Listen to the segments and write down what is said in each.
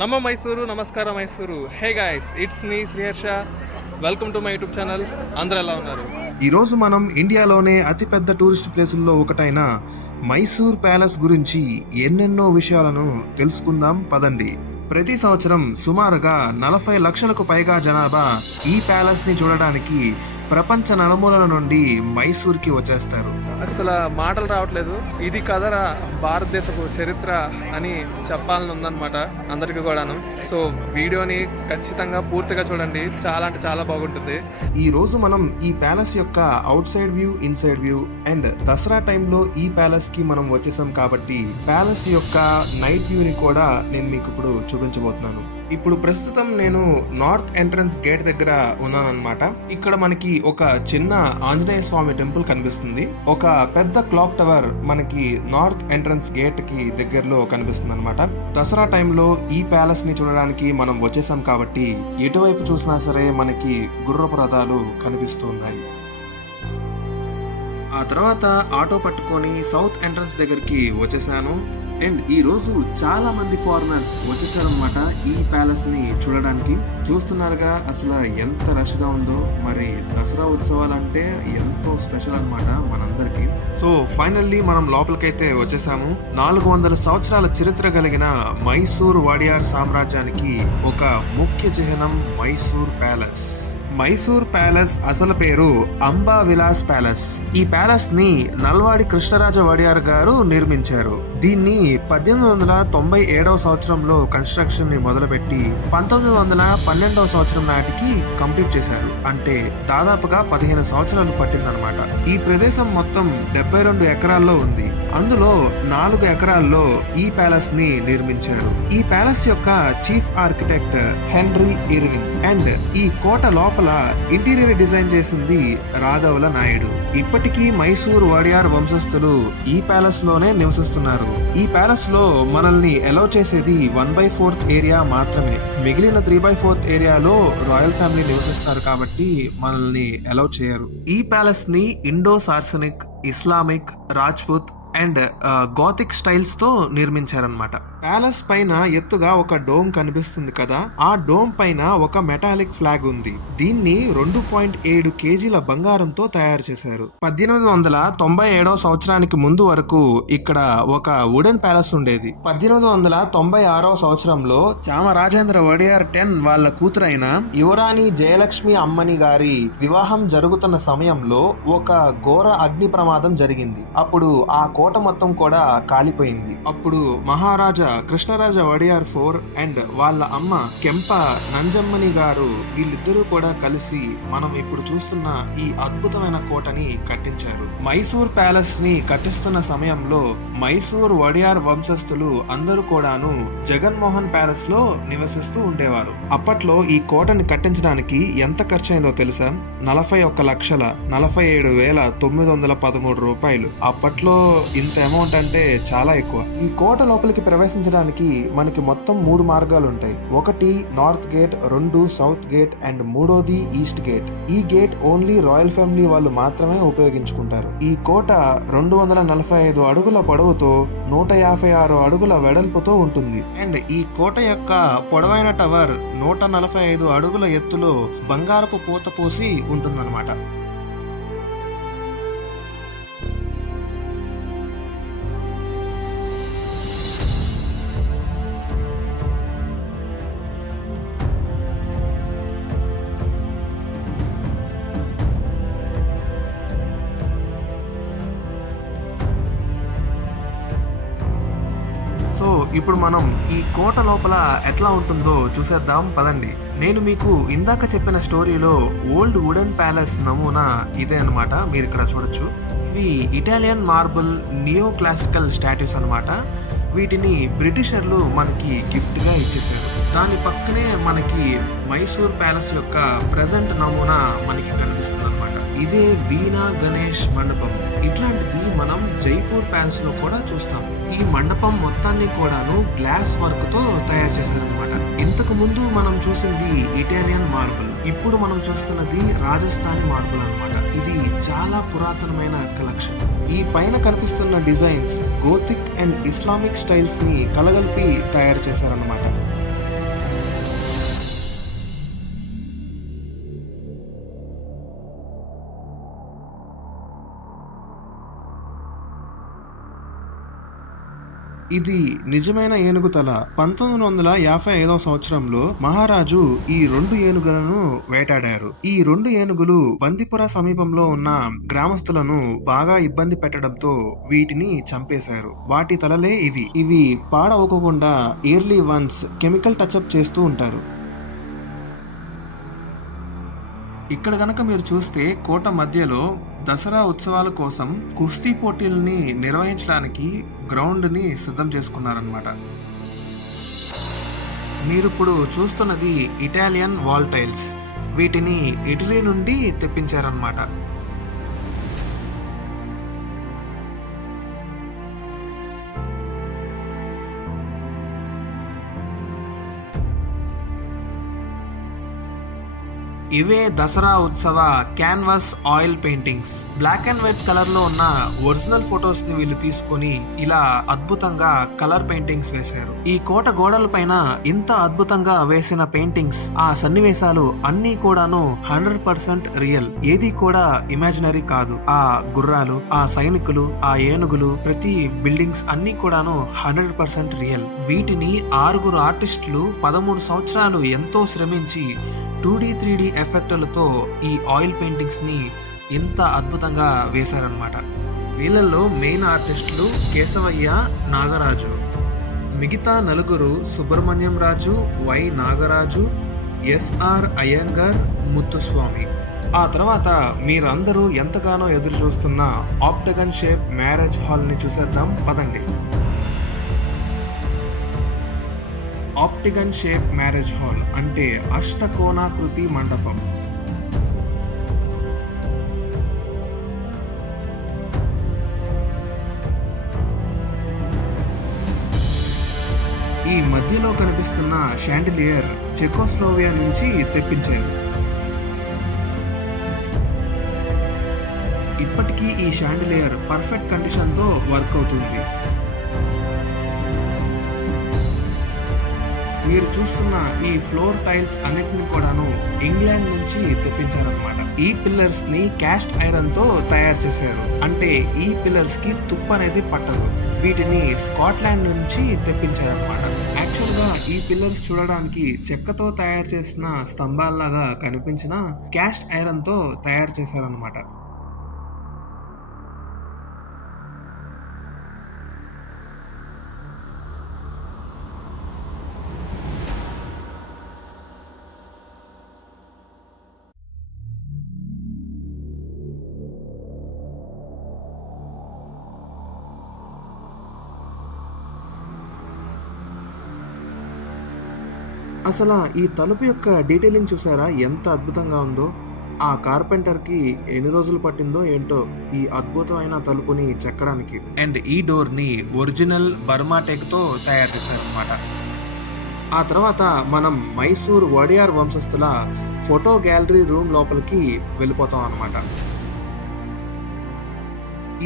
నమ మైసూరు నమస్కార Mysuru. Hey guys, it's me Sriharsha. Welcome to my YouTube channel. అందరూ ఎలా ఉన్నారు? ఈరోజు మనం ఇండియాలోనే అతిపెద్ద టూరిస్ట్ ప్లేసుల్లో ఒకటైన మైసూర్ ప్యాలెస్ గురించి ఎన్నెన్నో విషయాలను తెలుసుకుందాం పదండి. ప్రతి సంవత్సరం సుమారుగా 40 లక్షలకు పైగా జనాభా ఈ ప్యాలెస్ ని చూడడానికి ప్రపంచ నలుమూలల నుండి మైసూర్కి వచ్చేస్తారు. అసలు మాటలు రావట్లేదు. ఇది కదరా భారతదేశపు చరిత్ర అని చెప్పాలని ఉందన్నమాట అందరికీ కూడాను. సో వీడియోని ఖచ్చితంగా పూర్తిగా చూడండి, చాలా అంటే చాలా బాగుంటుంది. ఈ రోజు మనం ఈ ప్యాలెస్ యొక్క out side view, inside view and Dasara టైంలో ఈ ప్యాలెస్ కి మనం వచ్చేసాం కాబట్టి ప్యాలెస్ యొక్క నైట్ వ్యూ ని కూడా నేను మీకు ఇప్పుడు చూపించబోతున్నాను. ఇప్పుడు ప్రస్తుతం నేను నార్త్ ఎంట్రన్స్ గేట్ దగ్గర ఉన్నాను అనమాట. ఇక్కడ మనకి ఒక చిన్న ఆంజనేయ స్వామి టెంపుల్ కనిపిస్తుంది. ఒక పెద్ద క్లాక్ టవర్ మనకి నార్త్ ఎంట్రన్స్ గేట్ కి దగ్గరలో కనిపిస్తుంది అనమాట. దసరా టైంలో ఈ ప్యాలెస్ ని చూడడానికి మనం వచ్చేసాం కాబట్టి ఎటువైపు చూసినా సరే మనకి గుర్రపు రథాలు కనిపిస్తూ ఉన్నాయి. ఆ తర్వాత ఆటో పట్టుకొని సౌత్ ఎంట్రన్స్ దగ్గరికి వచ్చేసాను. అండ్ ఈ రోజు చాలా మంది ఫారినర్స్ వచ్చేసారనమాట ఈ ప్యాలెస్ ని చూడడానికి. చూస్తున్నారుగా అసలు ఎంత రష్ గా ఉందో. మరి దసరా ఉత్సవాలంటే ఎంతో స్పెషల్ అనమాట మనందరికి. సో ఫైనల్లీ మనం లోపలికైతే వచ్చేసాము. 400 సంవత్సరాల చరిత్ర కలిగిన మైసూర్ వాడియార్ సామ్రాజ్యానికి ఒక ముఖ్య చిహ్నం మైసూర్ ప్యాలెస్. మైసూర్ ప్యాలెస్ అసలు పేరు అంబా విలాస్ ప్యాలెస్. ఈ ప్యాలెస్ ని నల్వాడి కృష్ణరాజ వడియార్ గారు నిర్మించారు. దీన్ని 1897వ సంవత్సరంలో కన్స్ట్రక్షన్ ని మొదలుపెట్టి 1912వ సంవత్సరం నాటికి కంప్లీట్ చేశారు. అంటే దాదాపుగా 15 సంవత్సరాలు పట్టిందనమాట. ఈ ప్రదేశం మొత్తం 72 ఎకరాల్లో ఉంది. అందులో 4 ఎకరాల్లో ఈ ప్యాలెస్ ని నిర్మించారు. ఈ ప్యాలెస్ యొక్క chief architect Henry Irwin. And ఈ కోట లోపల ఇంటీరియర్ డిజైన్ చేసింది రాఘవుల నాయుడు. ఇప్పటికీ మైసూర్ వాడియార్ వంశస్థులు ఈ ప్యాలెస్ లోనే నివసిస్తున్నారు. ఈ ప్యాలెస్ లో మనల్ని అలౌ చేసేది 1/4 ఏరియా మాత్రమే. మిగిలిన 3/4 ఏరియాలో రాయల్ ఫ్యామిలీ నివసిస్తారు కాబట్టి మనల్ని అలౌ చేయరు. ఈ ప్యాలెస్ ని Indo Saracenic, Islamic, Rajput and Gothic styles తో నిర్మించారనమాట. ప్యాలెస్ పైన ఎత్తుగా ఒక డోమ్ కనిపిస్తుంది కదా, ఆ డోమ్ పైన ఒక మెటాలిక్ ఫ్లాగ్ ఉంది. దీన్ని 2.7 కేజీల బంగారంతో తయారు చేశారు. 1897వ సంవత్సరానికి ముందు వరకు ఇక్కడ ఒక వుడెన్ ప్యాలెస్ ఉండేది. 1896వ సంవత్సరంలో చామరాజేంద్ర వడియార్ 10 వాళ్ళ కూతురైన యువరాణి జయలక్ష్మి అమ్మని గారి వివాహం జరుగుతున్న సమయంలో ఒక ఘోర అగ్ని ప్రమాదం జరిగింది. అప్పుడు ఆ కోట మొత్తం కూడా కాలిపోయింది. అప్పుడు మహారాజా కృష్ణరాజ వడియార్ 4 అండ్ వాళ్ళ అమ్మ కెంప నంజమ్మని గారు వీళ్ళిద్దరూ కూడా కలిసి మనం ఇప్పుడు చూస్తున్న ఈ అద్భుతమైన కోటని కట్టించారు. మైసూర్ ప్యాలెస్ ని కట్టిస్తున్న సమయంలో మైసూర్ వడియార్ వంశస్థులు అందరూ కూడాను జగన్మోహన్ ప్యాలెస్ లో నివసిస్తూ ఉండేవారు. అప్పట్లో ఈ కోటని కట్టించడానికి ఎంత ఖర్చు అయిందో తెలుసా? 41,47,913 రూపాయలు. అప్పట్లో ఇంత అమౌంట్ అంటే చాలా ఎక్కువ. ఈ కోట లోపలికి ప్రవేశించడానికి మనకి మొత్తం 3 మార్గాలు ఉంటాయి. ఒకటి north gate, 2 south gate and 3వది ఈస్ట్ గేట్. ఈ గేట్ ఓన్లీ రాయల్ ఫ్యామిలీ వాళ్ళు మాత్రమే ఉపయోగించుకుంటారు. ఈ కోట 245 అడుగుల పొడవుతో 156 అడుగుల వెడల్పుతో ఉంటుంది. అండ్ ఈ కోట యొక్క పొడవైన టవర్ 145 అడుగుల ఎత్తులో బంగారపు పూత పోసి ఉంటుందన్నమాట. సో ఇప్పుడు మనం ఈ కోట లోపల ఎట్లా ఉంటుందో చూసేద్దాం పదండి. నేను మీకు ఇందాక చెప్పిన స్టోరీలో ఓల్డ్ వుడెన్ ప్యాలెస్ నమూనా ఇదే అన్నమాట. మీరు ఇక్కడ చూడొచ్చు. ఇవి Italian marble neo classical statues అన్నమాట. వీటిని బ్రిటిషర్లు మనకి గిఫ్ట్ గా ఇచ్చేసారు. దాని పక్కనే మనకి మైసూర్ ప్యాలెస్ యొక్క ప్రెజెంట్ నమూనా మనకి కనిపిస్తుంది అనమాట. ఇదే వీణా గణేష్ మండపం. ఇట్లాంటిది మనం జైపూర్ ప్యాలెస్ లో కూడా చూస్తాం. ఈ మండపం మొత్తాన్ని కూడాను గ్లాస్ వర్క్ తో తయారు చేశారనమాట. ఇంతకు ముందు మనం చూసింది ఇటాలియన్ మార్బుల్, ఇప్పుడు మనం చూస్తున్నది రాజస్థానీ మార్బుల్ అన్నమాట. ఇది చాలా పురాతనమైన కలెక్షన్. ఈ పైన కనిపిస్తున్న designs Gothic and Islamic styles ని కలగలిపి తయారు చేశారన్నమాట. ఇది నిజమైన ఏనుగు తల. 1955వ సంవత్సరంలో మహారాజు ఈ 2 ఏనుగులను వేటాడారు. ఈ 2 ఏనుగులు బందిపుర సమీపంలో ఉన్న గ్రామస్తులను బాగా ఇబ్బంది పెట్టడంతో వీటిని చంపేశారు. వాటి తలలే ఇవి పాడవకుండా ఇయర్లీ వన్స్ కెమికల్ టచ్అప్ చేస్తూ ఉంటారు. ఇక్కడ గనక మీరు చూస్తే కోట మధ్యలో దసరా ఉత్సవాల కోసం కుస్తీ పోటీల్ని నిర్వహించడానికి గ్రౌండ్ని సిద్ధం చేసుకున్నారనమాట. మీరిప్పుడు చూస్తున్నది ఇటాలియన్ వాల్ టైల్స్. వీటిని ఇటలీ నుండి తెప్పించారనమాట. ఇవే దసరా ఉత్సవ canvas oil paintings. Black and white colour లో ఉన్న ఒరిజినల్ ఫొటోస్ ని వీళ్ళు తీసుకొని ఇలా అద్భుతంగా కలర్ పెయింటింగ్స్ వేశారు. ఈ కోట గోడల పైన ఇంత అద్భుతంగా వేసిన పెయింటింగ్స్, ఆ సన్నివేశాలు అన్ని కూడాను 100% రియల్. ఏది కూడా ఇమాజినరీ కాదు. ఆ గుర్రాలు, ఆ సైనికులు, ఆ ఏనుగులు, ప్రతి బిల్డింగ్స్ అన్ని కూడాను 100% రియల్. వీటిని 6 ఆర్టిస్టులు 13 సంవత్సరాలు ఎంతో శ్రమించి 2D 3D ఎఫెక్టులతో ఈ ఆయిల్ పెయింటింగ్స్ ని ఇంత అద్భుతంగా వేశారనమాట. వీళ్ళల్లో మెయిన్ ఆర్టిస్టులు కేశవయ్య, నాగరాజు. మిగతా నలుగురు సుబ్రహ్మణ్యం రాజు, వై నాగరాజు, ఎస్ఆర్ అయ్యంగర్, ముత్తుస్వామి. ఆ తర్వాత మీరందరూ ఎంతగానో ఎదురు చూస్తున్న ఆక్టగన్ షేప్ మ్యారేజ్ హాల్ ని చూసేద్దాం పదండి. ఆక్టగన్ షేప్ మ్యారేజ్ హాల్ అంటే అష్టకోణాకృతి మండపం. ఈ మధ్యలో కనిపిస్తున్న షాండిలియర్ చెకోస్లోవియా నుంచి తెప్పించారు. ఇప్పటికీ ఈ షాండిలియర్ పర్ఫెక్ట్ కండిషన్ తో వర్క్ అవుతుంది. మీరు చూస్తున్న ఈ ఫ్లోర్ టైల్స్ అన్నిటిని కూడాను ఇంగ్లాండ్ నుంచి తెప్పించారనమాట. ఈ పిల్లర్స్ ని క్యాస్ట్ ఐరన్ తో తయారు చేశారు. అంటే ఈ పిల్లర్స్ కి తుప్పు అనేది పట్టదు. వీటిని స్కాట్లాండ్ నుంచి తెప్పించారనమాట. యాక్చువల్ గా ఈ పిల్లర్స్ చూడడానికి చెక్కతో తయారు చేసిన స్తంభాల్లాగా కనిపించిన క్యాస్ట్ ఐరన్ తో తయారు చేశారనమాట. అసలు ఈ తలుపు యొక్క డీటెయిలింగ్ చూసారా ఎంత అద్భుతంగా ఉందో. ఆ కార్పెంటర్ కి ఎన్ని రోజులు పట్టిందో ఏంటో ఈ అద్భుతమైన తలుపుని చెక్కడానికి. అండ్ ఈ డోర్ ని ఒరిజినల్ బర్మా టెక్ తో తయారు చేశారనమాట. ఆ తర్వాత మనం మైసూర్ వడియార్ వంశస్థుల ఫోటో గ్యాలరీ రూమ్ లోపలికి వెళ్ళిపోతాం అన్నమాట.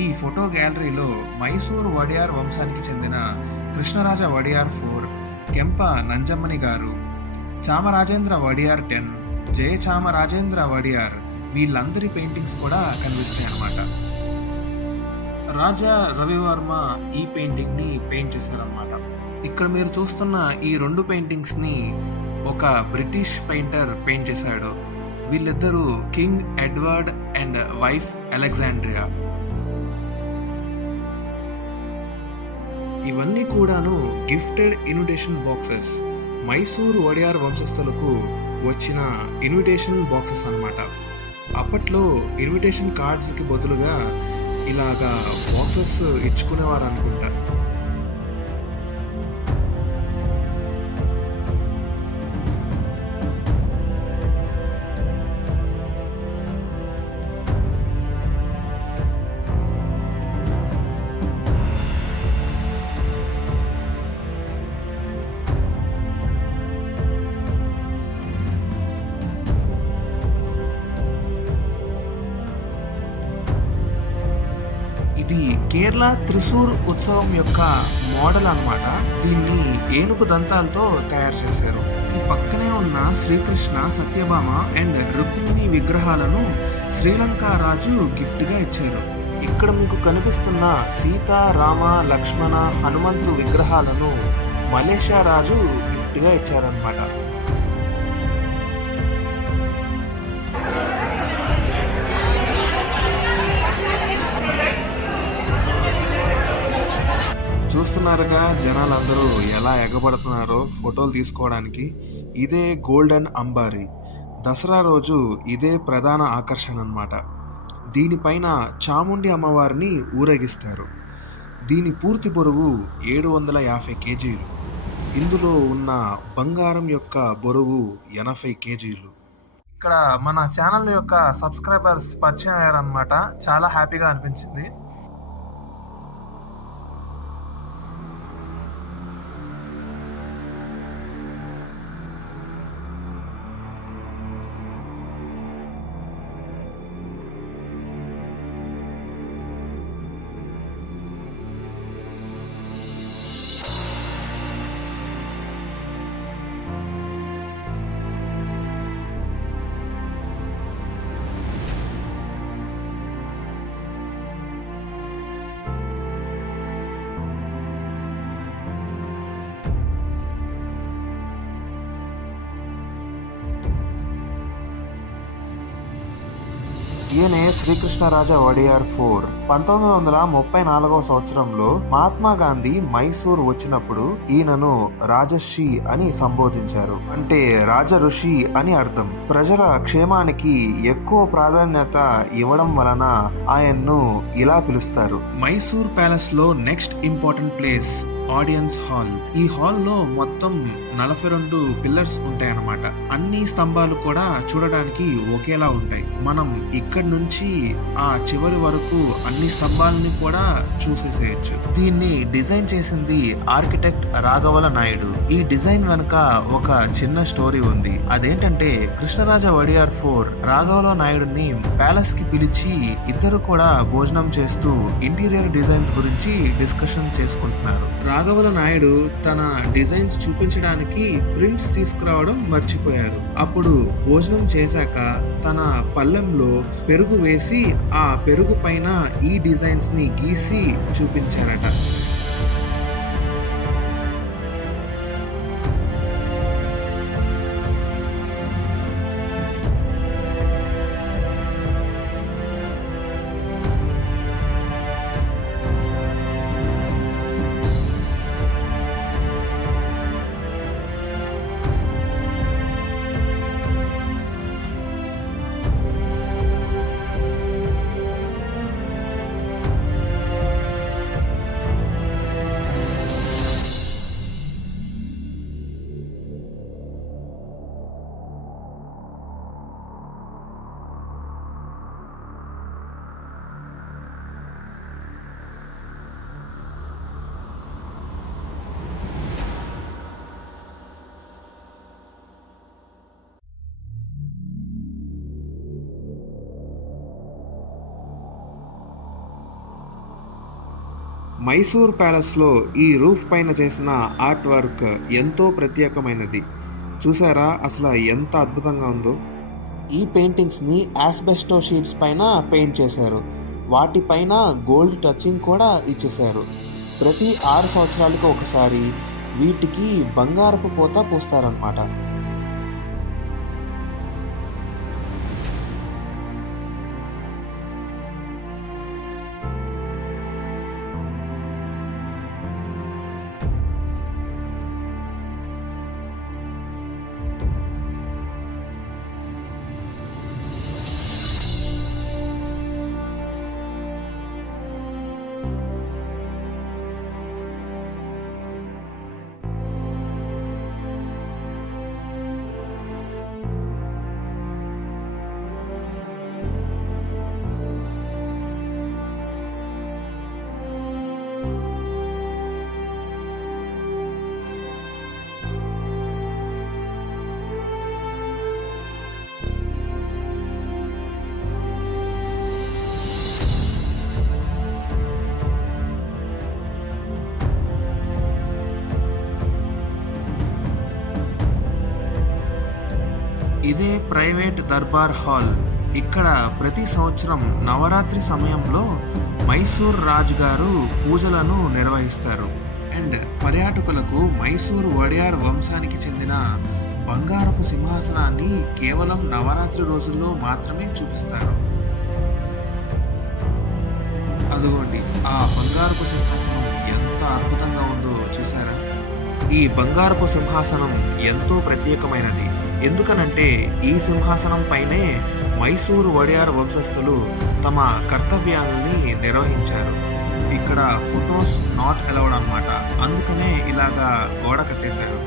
ఈ ఫోటో గ్యాలరీలో మైసూర్ వడియార్ వంశానికి చెందిన కృష్ణరాజ వడియార్ 4, కెంప నంజమ్మని గారు, చామరాజేంద్ర వడియార్ 10, జయ చామరాజేంద్ర వడియార్ వీళ్ళందరి పెయింటింగ్స్ కూడా కనిపిస్తాయి అన్నమాట. రాజా రవివర్మ ఈ పెయింటింగ్ ని పెయింట్ చేశారన్నమాట. ఇక్కడ మీరు చూస్తున్న ఈ 2 పెయింటింగ్స్ ని ఒక బ్రిటిష్ పెయింటర్ పెయింట్ చేశాడు. వీళ్ళిద్దరూ king Edward and wife Alexandria. ఇవన్నీ కూడాను gifted invitation boxes. Mysore Wadiyar వంశస్థులకు వచ్చిన ఇన్విటేషన్ బాక్సెస్ అన్నమాట. అప్పట్లో ఇన్విటేషన్ కార్డ్స్కి బదులుగా ఇలాగా బాక్సెస్ ఇచ్చుకునేవారు అనుకుంటా. ఇది కేరళ త్రిశూర్ ఉత్సవం యొక్క మోడల్ అన్నమాట. దీన్ని ఏనుగు దంతాలతో తయారు చేశారు. ఈ పక్కనే ఉన్న శ్రీకృష్ణ, సత్యభామ అండ్ రుక్మిణి విగ్రహాలను శ్రీలంక రాజు గిఫ్ట్ గా ఇచ్చారు. ఇక్కడ మీకు కనిపిస్తున్న సీత, రామ, లక్ష్మణ, హనుమంతు విగ్రహాలను మలేషియా రాజు గిఫ్ట్గా ఇచ్చారనమాట. చూస్తున్నారుగా జనాలందరూ ఎలా ఎగబడుతున్నారో ఫోటోలు తీసుకోవడానికి. ఇదే గోల్డెన్ అంబారీ. దసరా రోజు ఇదే ప్రధాన ఆకర్షణ అన్నమాట. దీనిపైన చాముండి అమ్మవారిని ఊరేగిస్తారు. దీని పూర్తి బరువు 750 కేజీలు. ఇందులో ఉన్న బంగారం యొక్క బరువు 80 కేజీలు. ఇక్కడ మన ఛానల్ యొక్క సబ్స్క్రైబర్స్ పరిచయం అయ్యారనమాట. చాలా హ్యాపీగా అనిపించింది. ఈయనే శ్రీకృష్ణరాజా వడియార్ 4. 1934 సంవత్సరంలో మహాత్మా గాంధీ మైసూర్ వచ్చినప్పుడు ఈయనను రాజర్షి అని సంబోధించారు. అంటే రాజ ఋషి అని అర్థం. ప్రజల క్షేమానికి ఎక్కువ ప్రాధాన్యత ఇవ్వడం వలన ఆయన్ను ఇలా పిలుస్తారు. మైసూర్ ప్యాలెస్ లో next important place audience hall. ఈ హాల్లో మొత్తం 42 పిల్లర్స్ ఉంటాయన్నమాట. అన్ని స్తంభాలు కూడా చూడడానికి ఒకేలా ఉంటాయి. మనం ఇక్కడి నుంచి ఆ చివరి వరకు అన్ని స్తంభాలని కూడా చూసేసేయచ్చు. దీన్ని డిజైన్ చేసింది ఆర్కిటెక్ట్ రాఘవల నాయుడు. ఈ డిజైన్ వెనుక ఒక చిన్న స్టోరీ ఉంది. అదేంటంటే కృష్ణరాజ వడియార్ 4 రాఘవల నాయుడుని ప్యాలెస్ కి పిలిచి ఇద్దరు కూడా భోజనం చేస్తూ ఇంటీరియర్ డిజైన్స్ గురించి డిస్కషన్ చేసుకుంటున్నారు. రాఘవల నాయుడు తన డిజైన్స్ చూపించడానికి ప్రింట్స్ తీసుకురావడం మర్చిపోయారు. అప్పుడు భోజనం చేశాక తన పళ్ళెంలో పెరుగు వేసి ఆ పెరుగు పైన ఈ డిజైన్స్ ని గీసి చూపించారట. మైసూర్ ప్యాలెస్లో ఈ రూఫ్ పైన చేసిన ఆర్ట్ వర్క్ ఎంతో ప్రత్యేకమైనది. చూసారా అసలు ఎంత అద్భుతంగా ఉందో. ఈ పెయింటింగ్స్ని ఆస్బెస్టో షీట్స్ పైన పెయింట్ చేశారు. వాటిపైన గోల్డ్ టచింగ్ కూడా ఇచ్చేశారు. ప్రతి 6 సంవత్సరాలకు ఒకసారి వీటికి బంగారపు పూత పూస్తారనమాట. ఇదే ప్రైవేట్ దర్బార్ హాల్. ఇక్కడ ప్రతి సంవత్సరం నవరాత్రి సమయంలో మైసూర్ రాజు గారు పూజలను నిర్వహిస్తారు. అండ్ పర్యాటకులకు మైసూర్ వడియార్ వంశానికి చెందిన బంగారపు సింహాసనాన్ని కేవలం నవరాత్రి రోజుల్లో మాత్రమే చూపిస్తారు. అదిగోండి, ఆ బంగారపు సింహాసనం ఎంత అద్భుతంగా ఉందో చూసారా? ఈ బంగారపు సింహాసనం ఎంతో ప్రత్యేకమైనది. ఎందుకనంటే ఈ సింహాసనం పైనే మైసూరు వడియార్ వంశస్థులు తమ కర్తవ్యాలని నిర్వహించారు. ఇక్కడ ఫొటోస్ నాట్ అలౌడ్ అన్నమాట. అందుకనే ఇలాగా గోడ కట్టేశారు.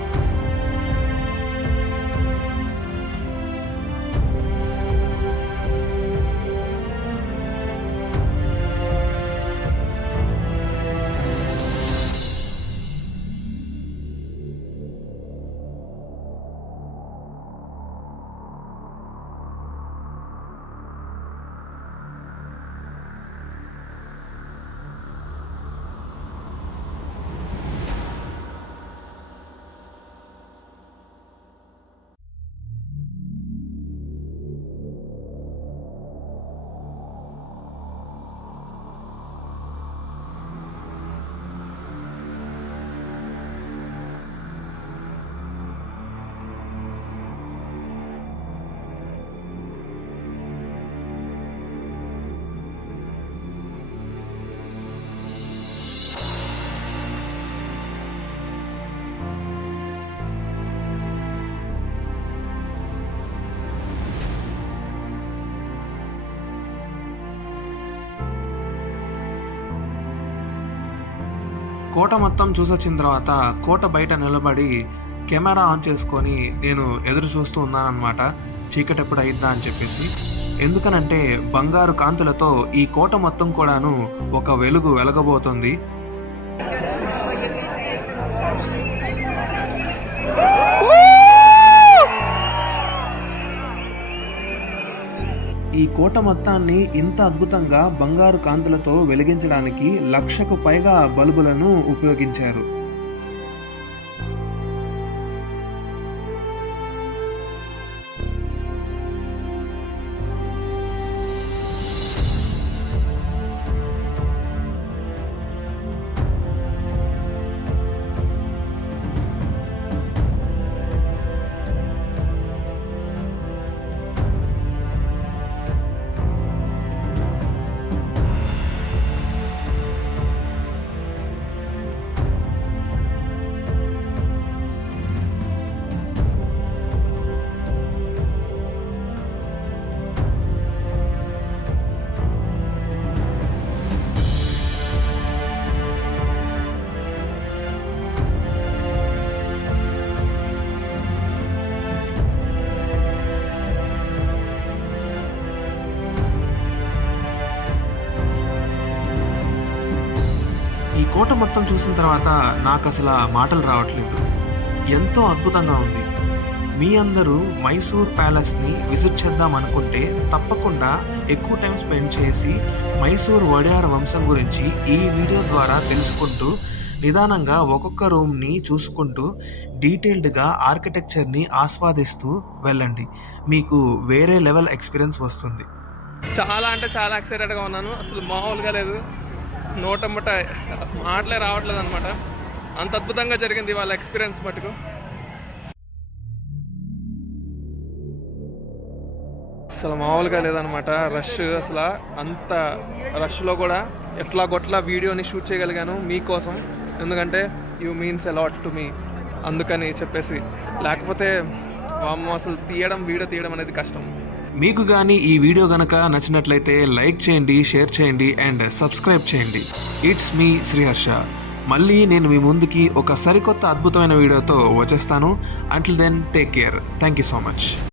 కోట మొత్తం చూసొచ్చిన తర్వాత కోట బయట నిలబడి కెమెరా ఆన్ చేసుకొని నేను ఎదురు చూస్తూ ఉన్నానన్నమాట, చీకటి ఎప్పుడు అయిద్దా అని చెప్పేసి. ఎందుకనంటే బంగారు కాంతులతో ఈ కోట మొత్తం కూడాను ఒక వెలుగు వెలగబోతుంది. ఈ కోట మొత్తాన్ని ఇంత అద్భుతంగా బంగారు కాంతులతో వెలిగించడానికి 1,00,000కు పైగా బల్బులను ఉపయోగించారు. ఈ కోట మొత్తం చూసిన తర్వాత నాకు అసలు మాటలు రావట్లేదు. ఎంతో అద్భుతంగా ఉంది. మీ అందరూ మైసూర్ ప్యాలెస్ని విజిట్ చేద్దాం అనుకుంటే తప్పకుండా ఎక్కువ టైం స్పెండ్ చేసి మైసూర్ వడియార్ వంశం గురించి ఈ వీడియో ద్వారా తెలుసుకుంటూ నిదానంగా ఒక్కొక్క రూమ్ని చూసుకుంటూ డీటెయిల్డ్గా ఆర్కిటెక్చర్ని ఆస్వాదిస్తూ వెళ్ళండి. మీకు వేరే లెవెల్ ఎక్స్పీరియన్స్ వస్తుంది. చాలా అంటే చాలా ఎక్సైటెడ్గా ఉన్నాను. అసలు మామూలుగా లేదు. నోటమ్మట మాటలే రావట్లేదు అనమాట. అంత అద్భుతంగా జరిగింది వాళ్ళ ఎక్స్పీరియన్స్ మటుకు. అసలు మామూలుగా లేదనమాట. రష్, అసలు అంత రష్లో కూడా ఎట్లా గొట్లా వీడియోని షూట్ చేయగలిగాను మీకోసం. ఎందుకంటే you means a lot to me, అందుకని చెప్పేసి. లేకపోతే వామ్మో అసలు వీడియో తీయడం అనేది కష్టం. మీకు కానీ ఈ వీడియో గనక నచ్చినట్లయితే లైక్ చేయండి, షేర్ చేయండి అండ్ సబ్స్క్రైబ్ చేయండి. It's me Sriharsha. మళ్ళీ నేను మీ ముందుకి ఒక సరికొత్త అద్భుతమైన వీడియోతో వచ్చేస్తాను. Until then take care. Thank you so much.